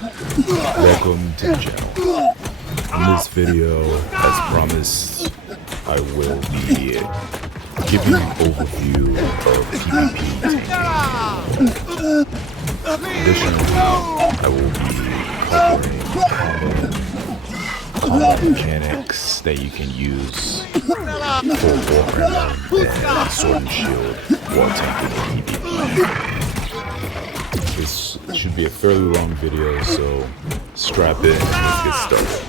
Welcome to the channel. In this video, as promised, I will be giving an overview of PvP tanking. Additionally, I will be covering combat mechanics that you can use for Warhammer and Sword and Shield while tanking PvP. This should be a fairly long video, so strap in and let's get started.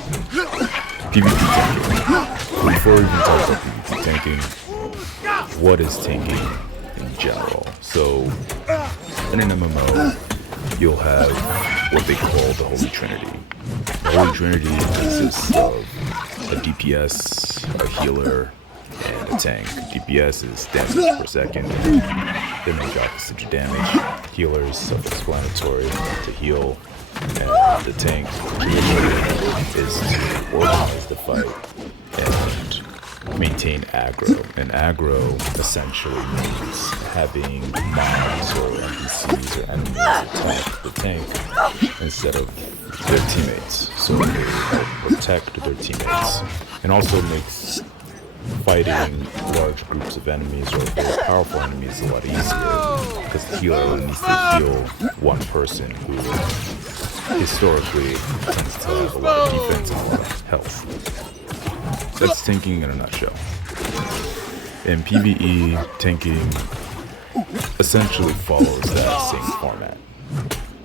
PvP tanking. Before we even talk about PvP tanking, what is tanking in general? So, in an MMO, you'll have what they call the Holy Trinity. The Holy Trinity consists of a DPS, a healer, and a tank. DPS is damage per second. They make opposite of damage. Healer is self-explanatory to heal. And the tank is to organize the fight and maintain aggro. And aggro essentially means having mobs or NPCs or enemies attack the tank instead of their teammates. So they help protect their teammates. And also makes fighting large groups of enemies or very powerful enemies a lot easier, because the healer only needs to heal one person who historically tends to have a lot of defense and a lot of health. So that's tanking in a nutshell. In PvE, tanking essentially follows that same format.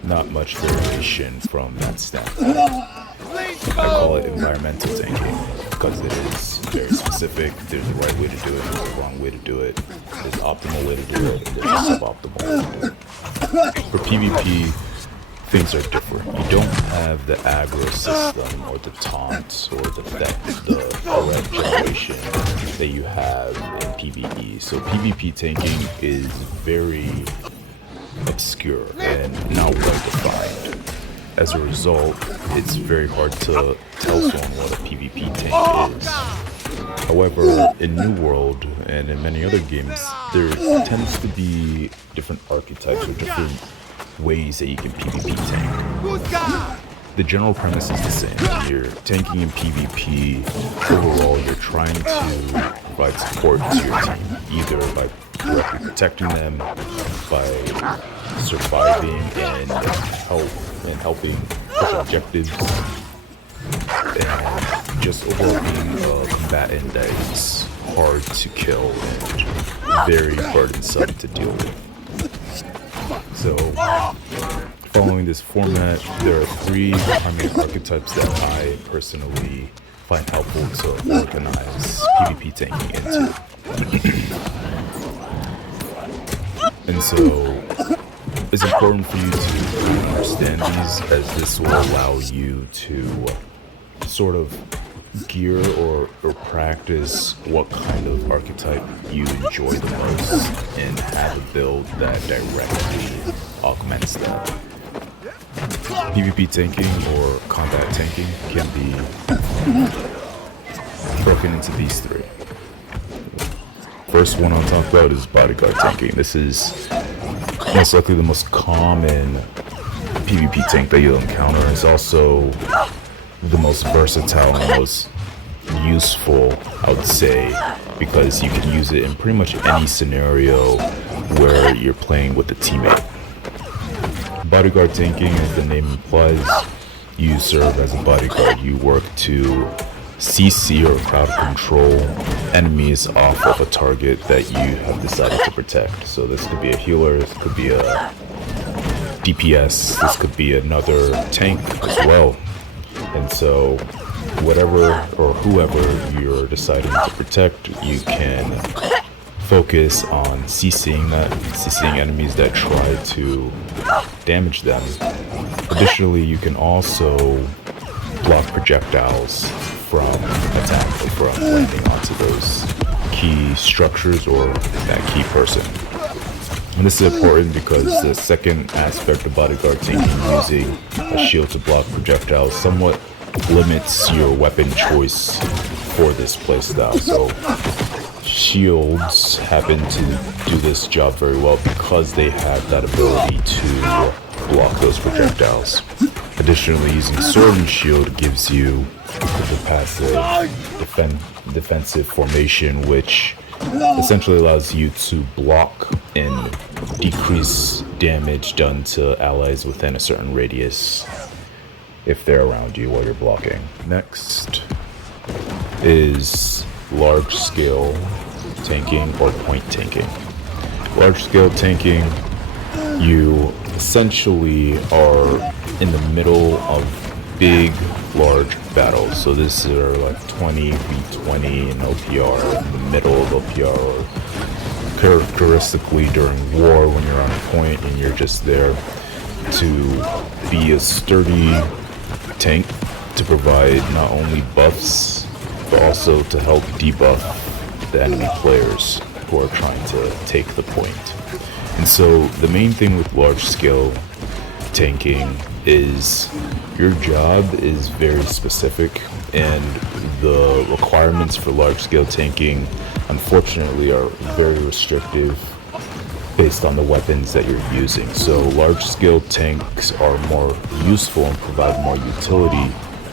Not much variation from that standpoint. I call it environmental tanking because it is very specific. There's a right way to do it, there's a wrong way to do it, there's an optimal way to do it, and there's a suboptimal way to do it. For PvP, things are different. You don't have the aggro system or the taunt or the threat generation that you have in PvE. So PvP tanking is very obscure and not well defined. As a result, it's very hard to tell someone what a PvP tank is. However, in New World and in many other games, there tends to be different archetypes or different ways that you can PvP tank. The general premise is the same. When you're tanking in PvP, overall you're trying to provide support to your team, either by directly protecting them, by surviving and helping push objectives, and just overall being a combatant that is hard to kill and very burdensome to deal with. So, following this format, there are three primary archetypes that I personally find helpful to organize PvP tanking into. And so, it's important for you to understand these, as this will allow you to sort of gear or practice what kind of archetype you enjoy the most and have a build that directly augments that. PvP tanking or combat tanking can be broken into these three. First one I'll talk about is bodyguard tanking. This is most likely the most common PvP tank that you'll encounter. It's also the most versatile and most useful, I would say, because you can use it in pretty much any scenario where you're playing with a teammate. Bodyguard tanking, as the name implies, you serve as a bodyguard. You work to CC or crowd control enemies off of a target that you have decided to protect. So this could be a healer, this could be a DPS, this could be another tank as well. And so whatever or whoever you're deciding to protect, you can focus on CCing enemies that try to damage them. Additionally, you can also block projectiles from attack, or from landing onto those key structures or that key person. And this is important because the second aspect of bodyguard tanking, using a shield to block projectiles, somewhat limits your weapon choice for this playstyle. So shields happen to do this job very well because they have that ability to block those projectiles. Additionally, using sword and shield gives you the passive defensive formation, which essentially allows you to block and decrease damage done to allies within a certain radius if they're around you while you're blocking. Next is large scale tanking or point tanking. Large scale tanking, you essentially are in the middle of big, large battles. So this are like 20v20 in OPR, in the middle of OPR, or characteristically during war when you're on a point and you're just there to be a sturdy tank to provide not only buffs, but also to help debuff the enemy players who are trying to take the point. And so the main thing with large scale tanking is your job is very specific, and the requirements for large scale tanking unfortunately are very restrictive based on the weapons that you're using. So large scale tanks are more useful and provide more utility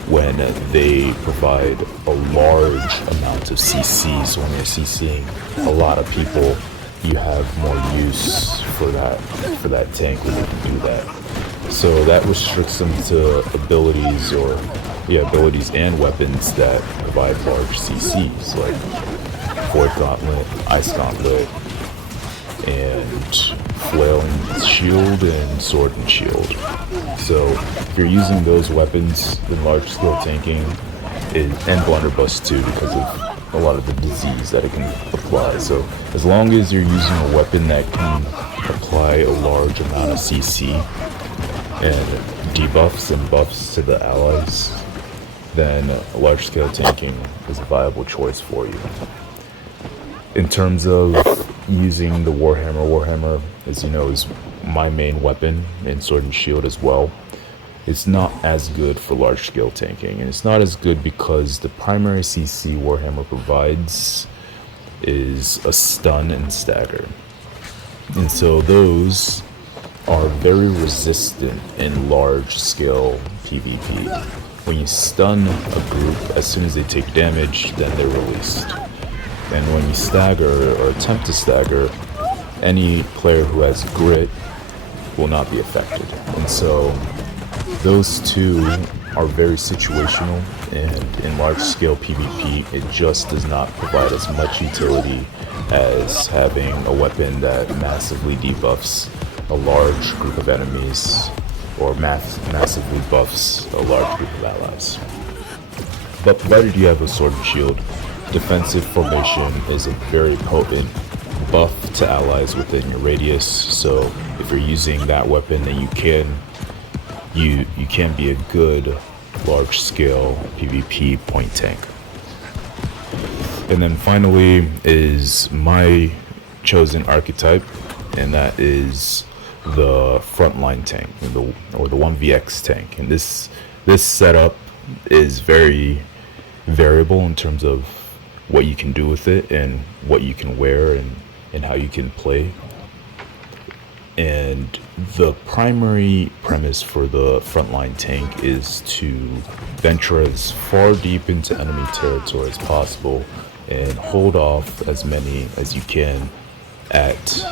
when they provide a large amount of CC. So when you're CCing a lot of people, you have more use for that tank when you can do that. So that restricts them to abilities and weapons that provide large CCs, like Void Gauntlet, Ice Gauntlet, and Flail and Shield, and Sword and Shield. So if you're using those weapons, then large scale tanking and Blunderbuss too, because of a lot of the disease that it can apply. So as long as you're using a weapon that can apply a large amount of CC and debuffs and buffs to the allies, then large scale tanking is a viable choice for you. In terms of using the Warhammer, as you know, is my main weapon, and Sword and Shield as well. It's not as good for large scale tanking, and it's not as good because the primary CC Warhammer provides is a stun and stagger. And so those are very resistant in large scale PvP. When you stun a group, as soon as they take damage, then they're released. And when you stagger or attempt to stagger, any player who has grit will not be affected. And so those two are very situational, and in large scale PvP, it just does not provide as much utility as having a weapon that massively debuffs a large group of enemies, or massively buffs a large group of allies. But provided you have a Sword and Shield, defensive formation is a very potent buff to allies within your radius. So if you're using that weapon, then you can be a good large scale PvP point tank. And then finally is my chosen archetype, and that is the frontline tank, or the 1vx tank. And this setup is very variable in terms of what you can do with it and what you can wear and how you can play. And the primary premise for the frontline tank is to venture as far deep into enemy territory as possible and hold off as many as you can at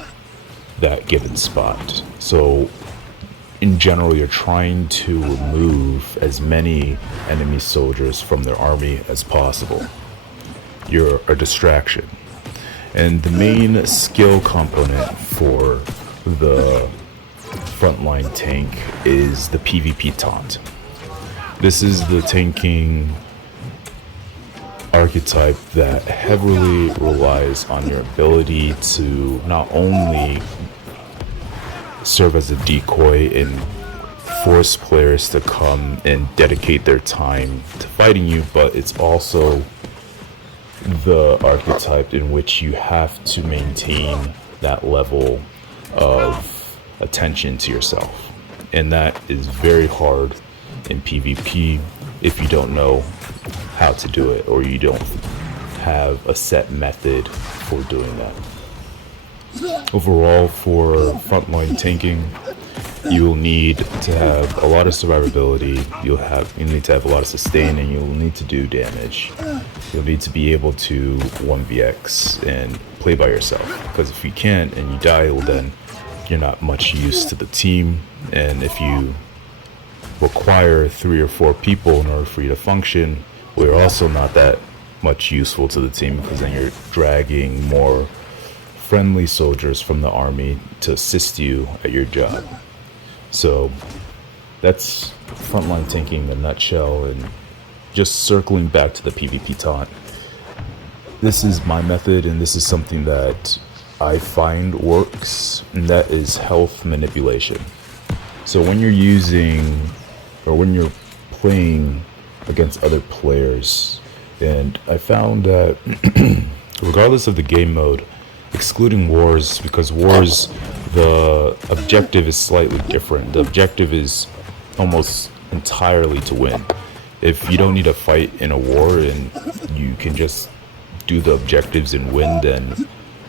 that given spot. So in general, you're trying to remove as many enemy soldiers from their army as possible. You're a distraction. And the main skill component for the frontline tank is the PvP taunt. This is the tanking archetype that heavily relies on your ability to not only serve as a decoy and force players to come and dedicate their time to fighting you, but it's also the archetype in which you have to maintain that level of attention to yourself. And that is very hard in PvP if you don't know how to do it, or you don't have a set method for doing that. Overall, for frontline tanking, you will need to have a lot of survivability, you need to have a lot of sustain, and you'll need to do damage. You'll need to be able to 1vx and play by yourself, because if you can't and you die, well then you're not much use to the team. And if you require 3 or 4 people in order for you to function, well, you're also not that much useful to the team, because then you're dragging more friendly soldiers from the army to assist you at your job. So that's frontline tanking in a nutshell. And just circling back to the PvP taunt, this is my method, and this is something that I find works, and that is health manipulation. So when you're using, or when you're playing against other players, and I found that regardless of the game mode, excluding wars, because wars, the objective is slightly different. The objective is almost entirely to win. If you don't need to fight in a war and you can just do the objectives and win, then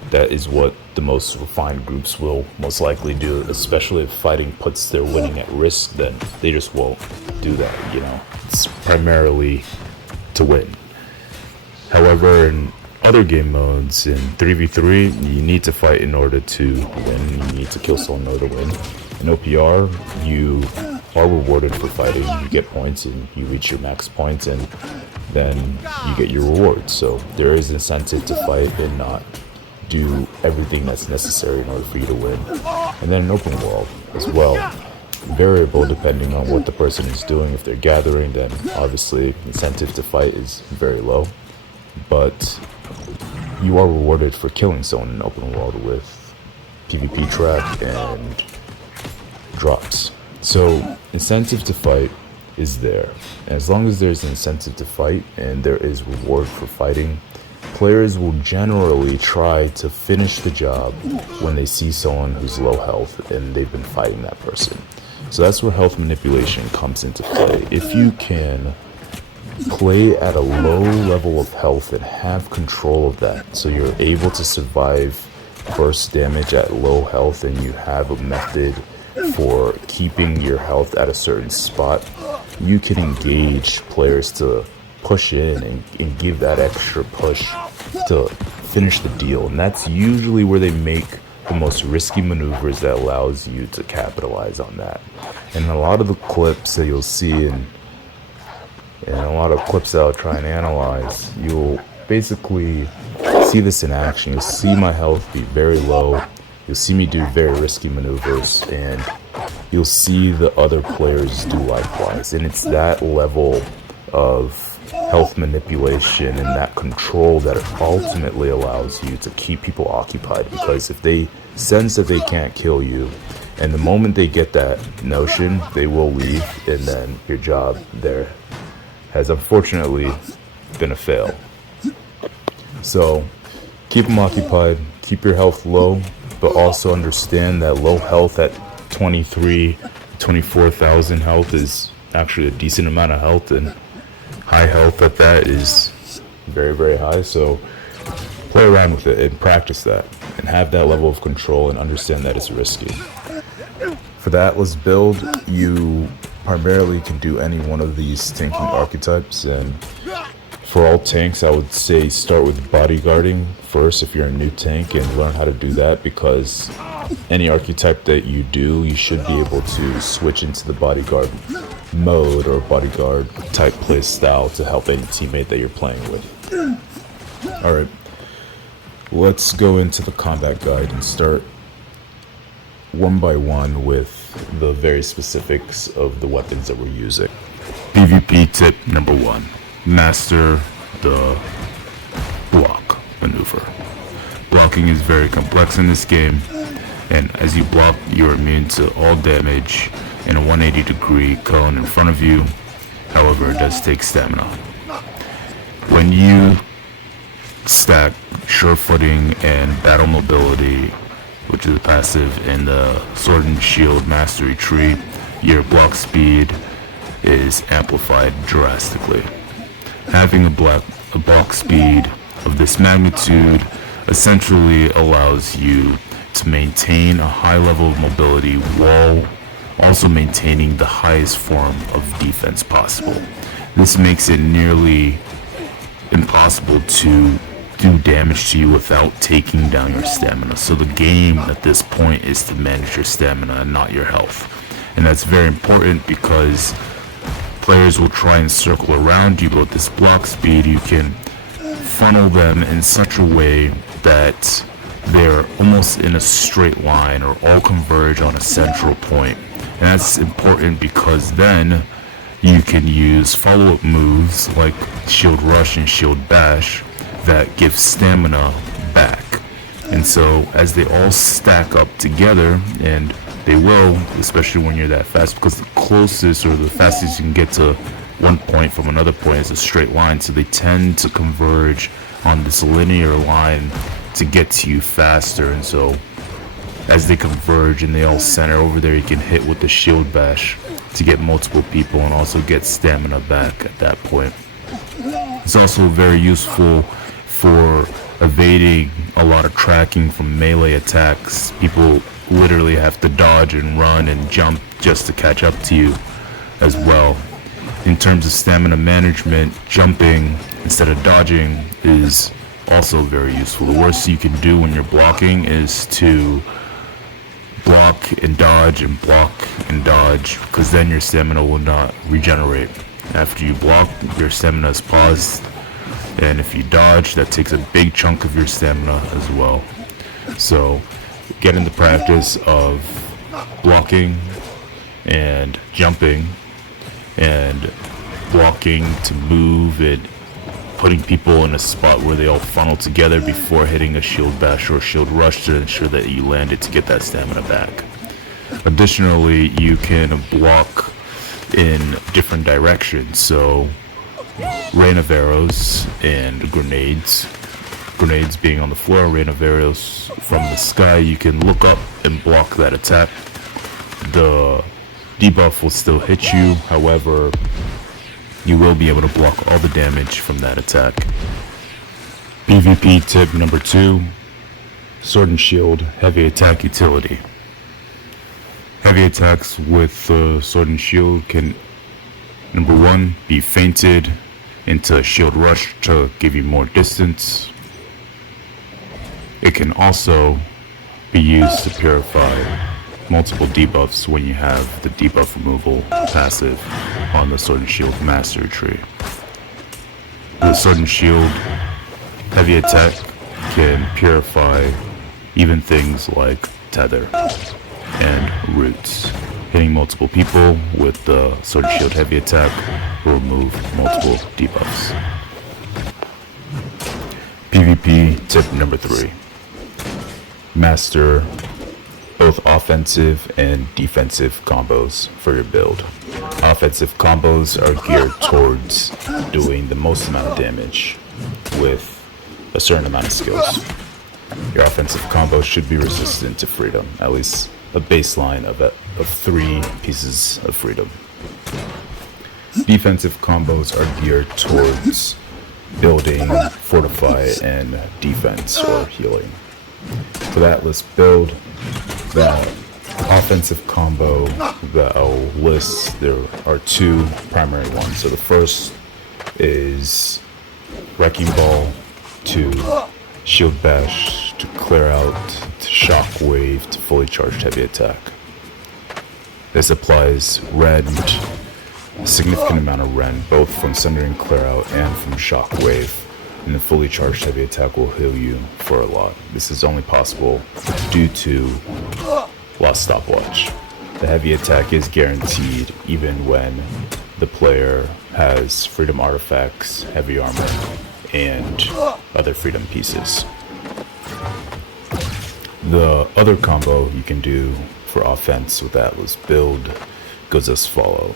that is what the most refined groups will most likely do, especially if fighting puts their winning at risk. Then they just won't do that, you know. It's primarily to win. However, in other game modes, in 3v3, you need to fight in order to win. You need to kill someone in order to win. In OPR, you are rewarded for fighting. You get points and you reach your max points, and then you get your rewards. So there is incentive to fight and not do everything that's necessary in order for you to win. And then in open world as well, variable depending on what the person is doing. If they're gathering, then obviously incentive to fight is very low, but you are rewarded for killing someone in open world with PvP trap and drops. So incentive to fight is there. And as long as there's an incentive to fight and there is reward for fighting, players will generally try to finish the job when they see someone who's low health and they've been fighting that person. So that's where health manipulation comes into play. If you can play at a low level of health and have control of that, so you're able to survive burst damage at low health, and you have a method for keeping your health at a certain spot, you can engage players to push in and give that extra push to finish the deal. And that's usually where they make the most risky maneuvers that allows you to capitalize on that. And a lot of the clips that you'll see and a lot of clips that I'll try and analyze, you'll basically see this in action. You'll see my health be very low. You'll see me do very risky maneuvers, and you'll see the other players do likewise. And it's that level of health manipulation and that control that ultimately allows you to keep people occupied, because if they sense that they can't kill you, and the moment they get that notion, they will leave, and then your job there has unfortunately been a fail. So keep them occupied, keep your health low, but also understand that low health at 24,000 health is actually a decent amount of health, and high health at that is very, very high. So play around with it and practice that and have that level of control and understand that it's risky. For the Atlas build, you primarily can do any one of these tanking archetypes, and for all tanks, I would say start with bodyguarding first if you're a new tank, and learn how to do that, because any archetype that you do, you should be able to switch into the bodyguard mode or bodyguard type play style to help any teammate that you're playing with. Alright, let's go into the combat guide and start one by one with the very specifics of the weapons that we're using. PvP tip number 1. Master the block maneuver. Blocking is very complex in this game, and as you block, you're immune to all damage in a 180-degree cone in front of you. However, it does take stamina. When you stack sure footing and battle mobility, which is a passive in the sword and shield mastery tree, your block speed is amplified drastically. Having a block speed of this magnitude essentially allows you to maintain a high level of mobility while also maintaining the highest form of defense possible. This makes it nearly impossible to do damage to you without taking down your stamina. So the game at this point is to manage your stamina and not your health. And that's very important because players will try and circle around you, but with this block speed you can funnel them in such a way that they're almost in a straight line or all converge on a central point. And that's important because then you can use follow-up moves like Shield Rush and Shield Bash that give stamina back. And so as they all stack up together, and they will, especially when you're that fast, because the closest or the fastest you can get to one point from another point is a straight line, so they tend to converge on this linear line to get to you faster. And so as they converge and they all center over there, you can hit with the Shield Bash to get multiple people and also get stamina back at that point. It's also very useful for evading a lot of tracking from melee attacks. People literally have to dodge and run and jump just to catch up to you as well. In terms of stamina management, jumping instead of dodging is also very useful. The worst you can do when you're blocking is to block and dodge and block and dodge, because then your stamina will not regenerate. After you block, your stamina is paused, and if you dodge, that takes a big chunk of your stamina as well. So get in the practice of blocking and jumping and blocking to move and putting people in a spot where they all funnel together before hitting a Shield Bash or Shield Rush to ensure that you land it to get that stamina back. Additionally, you can block in different directions, so rain of arrows and grenades being on the floor, rain of arrows from the sky, you can look up and block that attack. The debuff will still hit you, however you will be able to block all the damage from that attack. PvP tip number 2, Sword and Shield heavy attack utility. Heavy attacks with Sword and Shield can, number 1, be feinted into a Shield Rush to give you more distance. It can also be used to purify multiple debuffs when you have the debuff removal passive on the Sword and Shield Mastery Tree. The Sword and Shield heavy attack can purify even things like Tether and Roots. Hitting multiple people with the Sword and Shield heavy attack will remove multiple debuffs. PvP tip number 3. Master both offensive and defensive combos for your build. Offensive combos are geared towards doing the most amount of damage with a certain amount of skills. Your offensive combo should be resistant to freedom, at least a baseline of 3 pieces of freedom. Defensive combos are geared towards building, fortify, and defense or healing. For that, let's build that offensive combo that I'll list. There are 2 primary ones. So the first is Wrecking Ball to Shield Bash to clear out, to Shockwave to fully charged heavy attack. This applies rend, a significant amount of rend, both from Sundering Clear Out and from Shockwave. And the fully charged heavy attack will heal you for a lot. This is only possible due to Lost Stopwatch. The heavy attack is guaranteed even when the player has freedom artifacts, heavy armor, and other freedom pieces. The other combo you can do for offense with Atlas build goes as follow.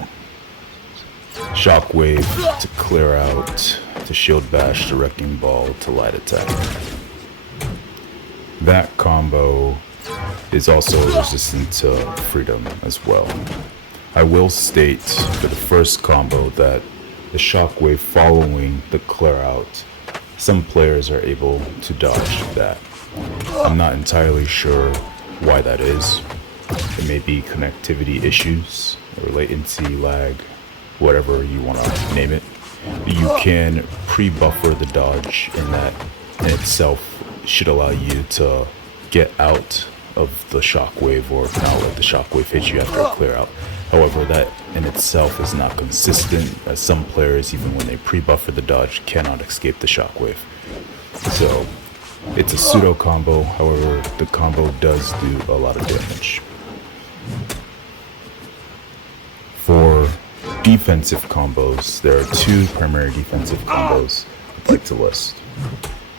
Shockwave to clear out, to Shield Bash, to Wrecking Ball, to Light Attack. That combo is also resistant to freedom as well. I will state for the first combo that the Shockwave following the clear out, some players are able to dodge that. I'm not entirely sure why that is, It may be connectivity issues or latency, lag, whatever you want to name it. You can pre-buffer the dodge, and that in itself should allow you to get out of the shockwave, or not let the shockwave hit you after a clear out. However, that in itself is not consistent, as some players, even when they pre-buffer the dodge, cannot escape the shockwave. So it's a pseudo combo, however the combo does do a lot of damage. For defensive combos, there are two primary defensive combos I'd like to list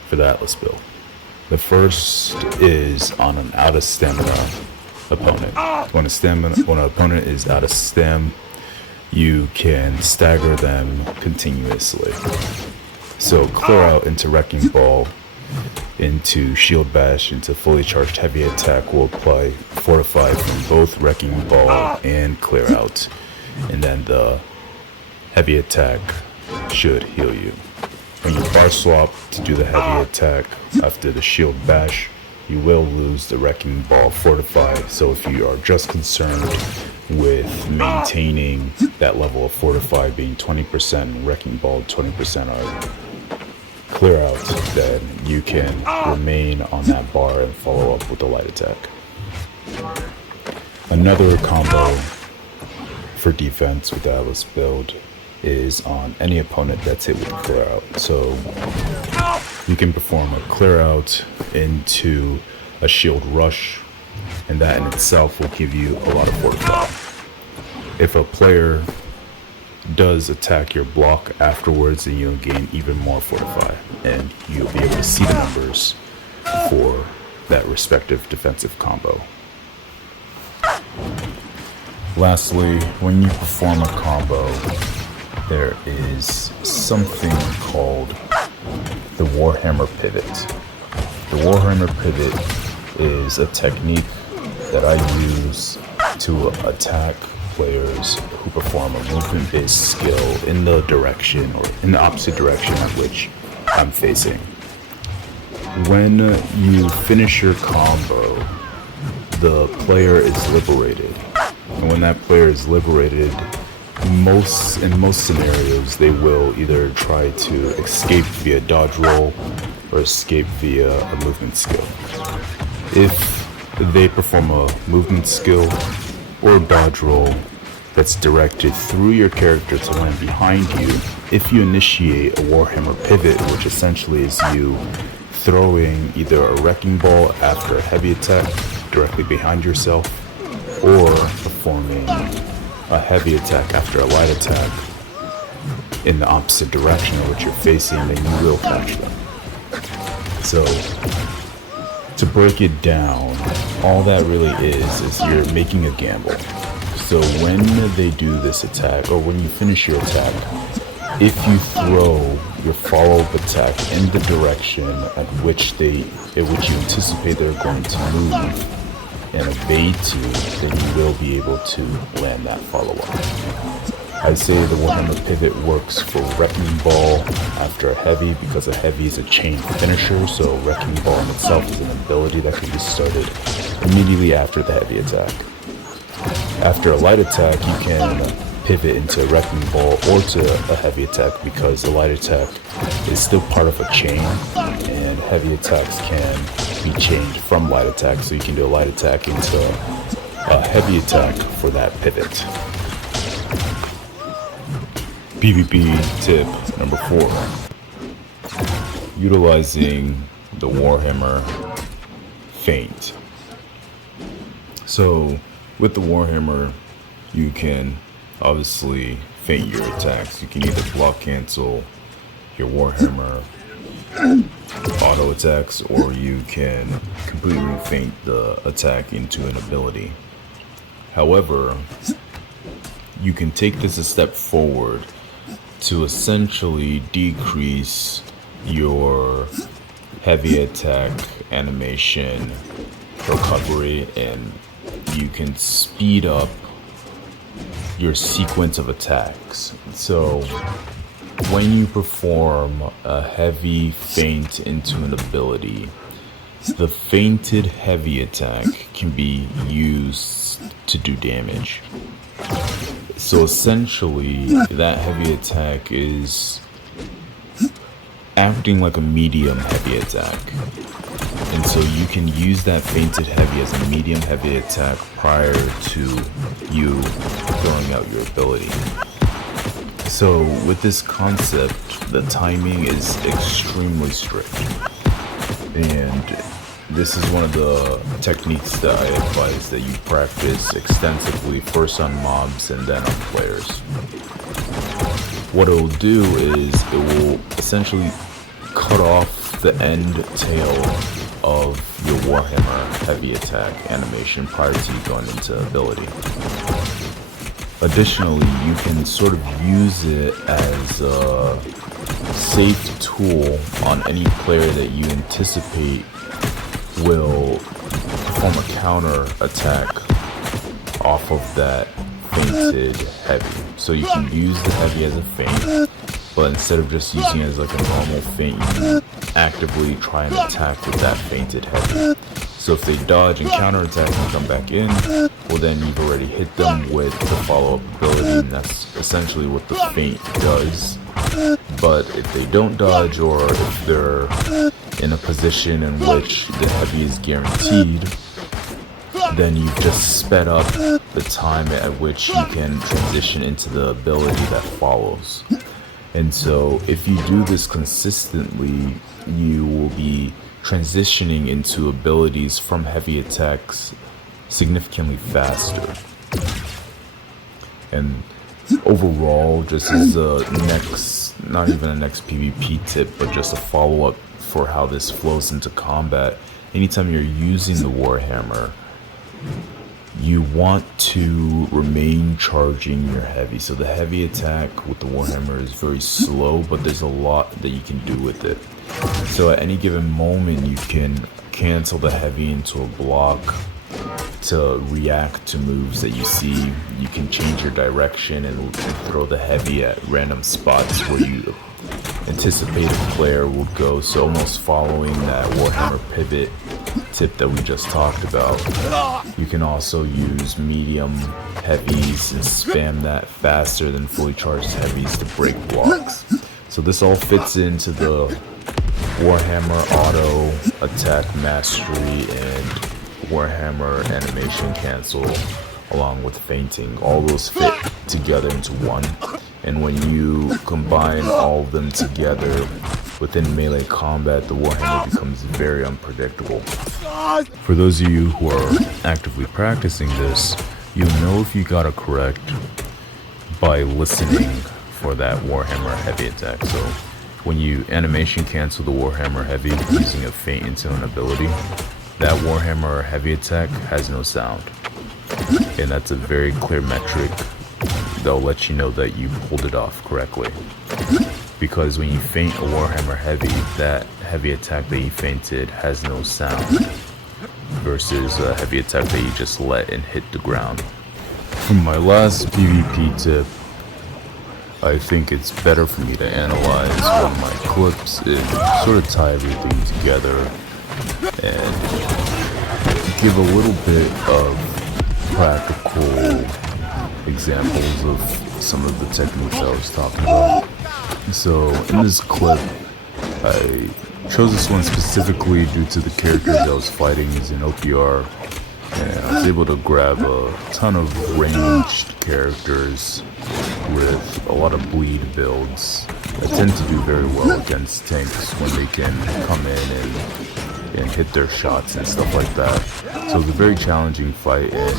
for the Atlas build. The first is on an out of stamina opponent. When an opponent is out of stam, you can stagger them continuously. So clear out into Wrecking Ball, into Shield Bash, into fully charged heavy attack will apply fortified from both Wrecking Ball and clear out, and then the heavy attack should heal you. When you bar swap to do the heavy attack after the Shield Bash, you will lose the Wrecking Ball fortified. So if you are just concerned with maintaining that level of fortify being 20% and Wrecking Ball 20% are clear out, then you can remain on that bar and follow up with a light attack. Another combo for defense with the Atlas build is on any opponent that's hit with clear out. So you can perform a clear out into a shield rush, and that in itself will give you a lot of fortify. If a player does attack your block afterwards, then you'll gain even more fortify, and you'll be able to see the numbers for that respective defensive combo. Lastly, when you perform a combo, there is something called the Warhammer Pivot. The Warhammer Pivot is a technique that I use to attack players who perform a movement-based skill in the direction or in the opposite direction at which I'm facing. When you finish your combo, the player is liberated. And when that player is liberated, in most scenarios, they will either try to escape via dodge roll or escape via a movement skill. If they perform a movement skill or dodge roll that's directed through your character to land behind you, if you initiate a Warhammer Pivot, which essentially is you throwing either a Wrecking Ball after a heavy attack directly behind yourself, or performing a heavy attack after a light attack in the opposite direction of which you're facing, then you will catch them. So, to break it down, all that really is you're making a gamble. So when they do this attack, or when you finish your attack, if you throw your follow-up attack in the direction at which you anticipate they're going to move and evade to, then you will be able to land that follow-up. I say the Warhammer Pivot works for Wrecking Ball after a heavy, because a heavy is a chain finisher, so Wrecking Ball in itself is an ability that can be started immediately after the heavy attack. After a light attack, you can pivot into Wrecking Ball or to a heavy attack, because the light attack is still part of a chain, and heavy attacks can be chained from light attack, so you can do a light attack into a heavy attack for that pivot. PvP tip number 4. Utilizing the Warhammer feint. So with the Warhammer, you can obviously feint your attacks. You can either block cancel your Warhammer auto attacks, or you can completely feint the attack into an ability. However, you can take this a step forward to essentially decrease your heavy attack animation recovery, and you can speed up your sequence of attacks. So when you perform a heavy feint into an ability, the fainted heavy attack can be used to do damage. So essentially, that heavy attack is acting like a medium heavy attack. And so you can use that fainted heavy as a medium heavy attack prior to you throwing out your ability. So with this concept, the timing is extremely strict. And this is one of the techniques that I advise that you practice extensively, first on mobs and then on players. What it will do is it will essentially cut off the end tail of your Warhammer heavy attack animation prior to you going into ability. Additionally, you can sort of use it as a safe tool on any player that you anticipate will perform a counter attack off of that fainted heavy. So you can use the heavy as a feint, but instead of just using it as like a normal feint, you can actively try and attack with that fainted heavy. So if they dodge and counterattack and come back in, well then you've already hit them with the follow-up ability, and that's essentially what the feint does. But if they don't dodge, or if they're in a position in which the heavy is guaranteed, then you've just sped up the time at which you can transition into the ability that follows. And so if you do this consistently, you will be transitioning into abilities from heavy attacks significantly faster. And overall, just as a next, not even a next PvP tip, but just a follow-up for how this flows into combat, anytime you're using the Warhammer, you want to remain charging your heavy. So the heavy attack with the Warhammer is very slow, but there's a lot that you can do with it. So at any given moment, you can cancel the heavy into a block to react to moves that you see. You can change your direction and throw the heavy at random spots where you anticipate a player will go. So almost following that Warhammer pivot tip that we just talked about. You can also use medium heavies and spam that faster than fully charged heavies to break blocks. So this all fits into the Warhammer auto attack mastery and Warhammer animation cancel, along with feinting. All those fit together into one, and when you combine all of them together within melee combat, the Warhammer becomes very unpredictable. For those of you who are actively practicing this, you'll know if you got it correct by listening for that Warhammer heavy attack. So when you animation cancel the Warhammer heavy using a feint into an ability, that Warhammer heavy attack has no sound. And that's a very clear metric that'll let you know that you pulled it off correctly. Because when you feint a Warhammer heavy, that heavy attack that you feinted has no sound, versus a heavy attack that you just let and hit the ground. From my last PvP tip, I think it's better for me to analyze one of my clips and sort of tie everything together and give a little bit of practical examples of some of the techniques I was talking about. So in this clip, I chose this one specifically due to the characters I was fighting using OPR, and I was able to grab a ton of ranged characters with a lot of bleed builds that tend to do very well against tanks when they can come in and hit their shots and stuff like that. So it's a very challenging fight, and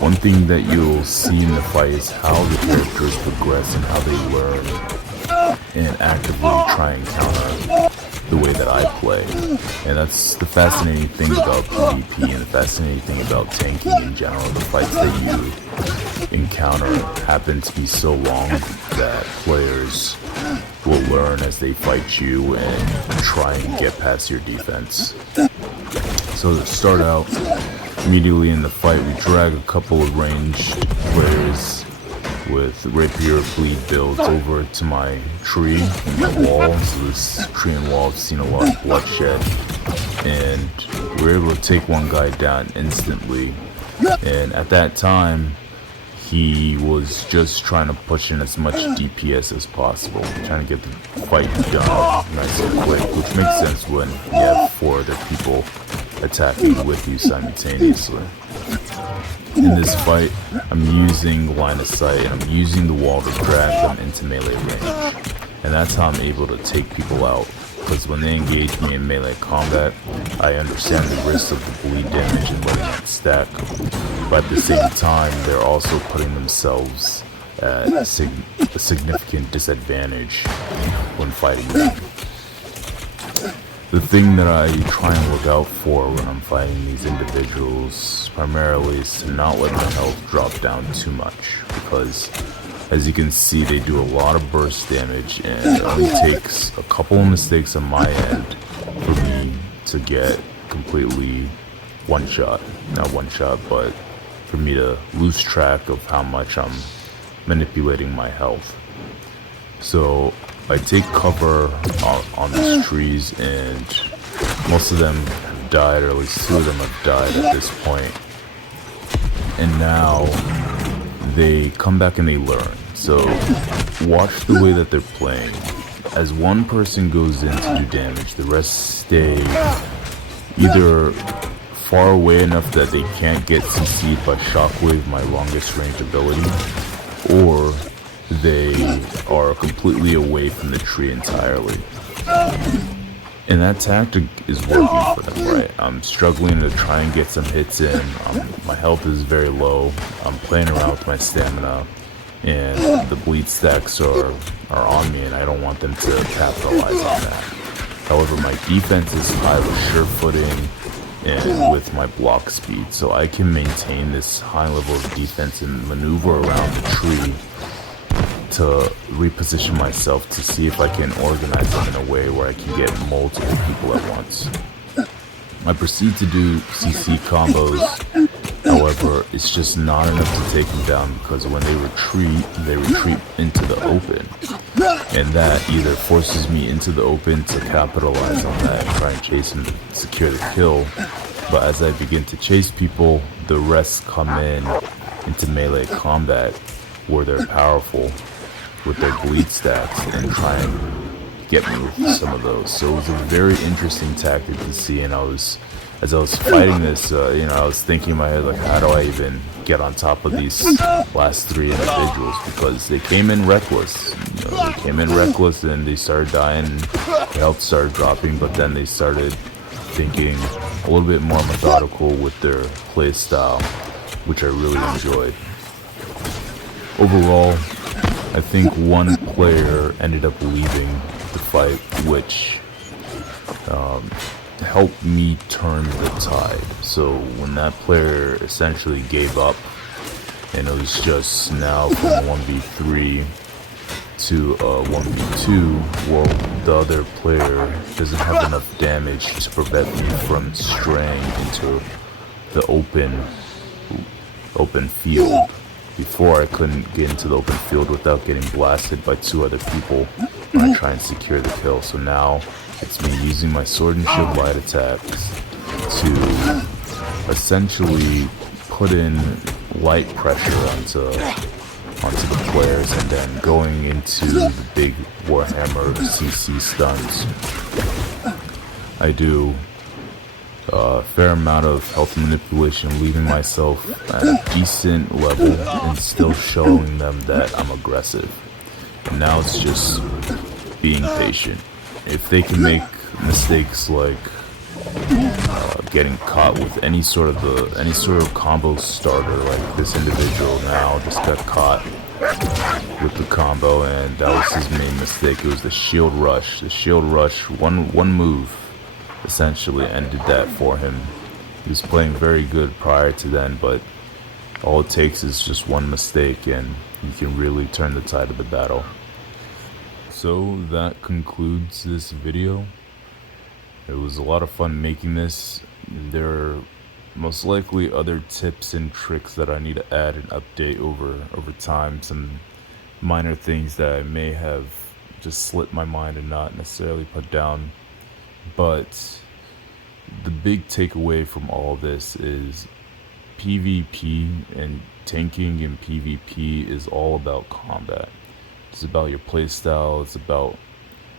one thing that you'll see in the fight is how the characters progress and how they learn and actively try and counter the way that I play. And that's the fascinating thing about PvP and the fascinating thing about tanking in general. The fights that you encounter happen to be so long that players will learn as they fight you and try and get past your defense. So to start out, immediately in the fight, we drag a couple of ranged players with rapier bleed builds over to my tree and my wall. So this tree and wall, I've seen a lot of bloodshed, and we were able to take one guy down instantly. And at that time, he was just trying to push in as much DPS as possible, trying to get the fight done nice and quick, which makes sense when you have 4 other people attacking with you simultaneously. In this fight, I'm using line of sight, and I'm using the wall to drag them into melee range. And that's how I'm able to take people out, because when they engage me in melee combat, I understand the risk of the bleed damage and letting that stack. But at the same time, they're also putting themselves at a significant disadvantage when fighting them. The thing that I try and look out for when I'm fighting these individuals primarily is to not let my health drop down too much, because as you can see, they do a lot of burst damage, and it only takes a couple of mistakes on my end for me to get completely not one shot, but for me to lose track of how much I'm manipulating my health. So I take cover on these trees, and most of them have died, or at least 2 of them have died at this point. And now they come back and they learn. So watch the way that they're playing. As one person goes in to do damage, the rest stay either far away enough that they can't get CC'd by Shockwave, my longest range ability, or they are completely away from the tree entirely. And that tactic is working for them, right? I'm struggling to try and get some hits in. My health is very low. I'm playing around with my stamina, and the bleed stacks are on me, and I don't want them to capitalize on that. However, my defense is high with sure footing and with my block speed, so I can maintain this high level of defense and maneuver around the tree to reposition myself to see if I can organize them in a way where I can get multiple people at once. I proceed to do CC combos, however, it's just not enough to take them down, because when they retreat into the open, and that either forces me into the open to capitalize on that and try and chase and secure the kill, but as I begin to chase people, the rest come into melee combat where they're powerful with their bleed stacks and try and get me with some of those. So it was a very interesting tactic to see, and as I was fighting this, I was thinking in my head, like, how do I even get on top of these last 3 individuals, because they came in reckless. They came in reckless and they started dying, their health started dropping, but then they started thinking a little bit more methodical with their play style, which I really enjoyed. Overall, I think one player ended up leaving the fight, which helped me turn the tide. So when that player essentially gave up, and it was just now from 1v3 to 1v2, well, the other player doesn't have enough damage to prevent me from straying into the open field. Before, I couldn't get into the open field without getting blasted by 2 other people when I try and secure the kill. So now it's me using my sword and shield light attacks to essentially put in light pressure onto the players, and then going into the big Warhammer CC stuns. I do a fair amount of health manipulation, leaving myself at a decent level and still showing them that I'm aggressive. And now it's just being patient. If they can make mistakes like getting caught with any sort of combo starter, like this individual now just got caught with the combo, and that was his main mistake. It was the shield rush. The shield rush, one move essentially ended that for him. He was playing very good prior to then, but all it takes is just one mistake and you can really turn the tide of the battle. So that concludes this video. It was a lot of fun making this. There most likely other tips and tricks that I need to add and update over time. Some minor things that I may have just slipped my mind and not necessarily put down. But the big takeaway from all this is PvP and tanking in PvP is all about combat. It's about your playstyle, it's about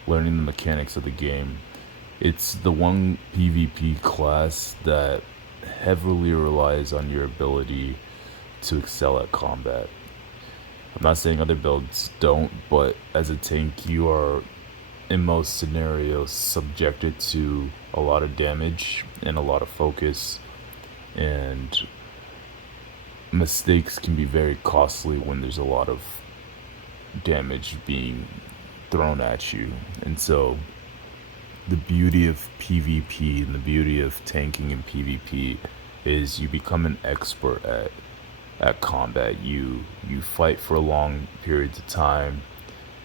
learning the mechanics of the game. It's the one PvP class that heavily relies on your ability to excel at combat. I'm not saying other builds don't, but as a tank, you are in most scenarios subjected to a lot of damage and a lot of focus, and mistakes can be very costly when there's a lot of damage being thrown at you. And so the beauty of PvP and the beauty of tanking in PvP is you become an expert at combat. You fight for long periods of time,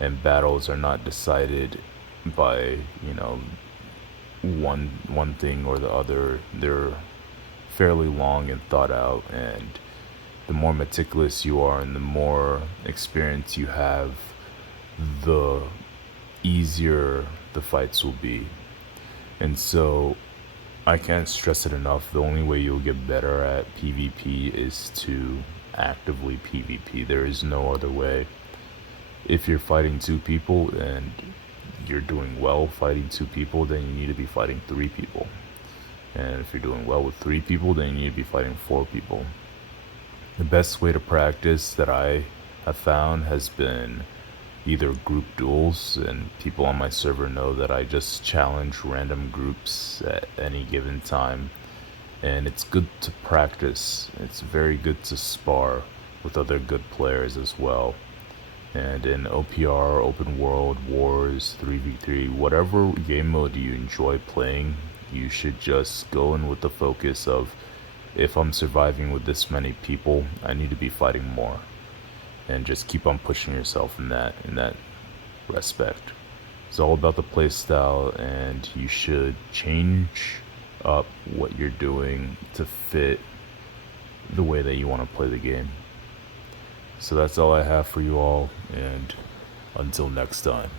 and battles are not decided by, one thing or the other. They're fairly long and thought out, and the more meticulous you are and the more experience you have, the easier the fights will be. And so I can't stress it enough. The only way you'll get better at PvP is to actively PvP. There is no other way. If you're fighting 2 people and you're doing well fighting 2 people, then you need to be fighting 3 people. And if you're doing well with 3 people, then you need to be fighting 4 people. The best way to practice that I have found has been either group duels, and people on my server know that I just challenge random groups at any given time, and it's good to practice. It's very good to spar with other good players as well. And in OPR, open world, wars, 3v3, whatever game mode you enjoy playing, you should just go in with the focus of, if I'm surviving with this many people, I need to be fighting more. And just keep on pushing yourself in that respect. It's all about the play style, and you should change up what you're doing to fit the way that you want to play the game. So that's all I have for you all, and until next time.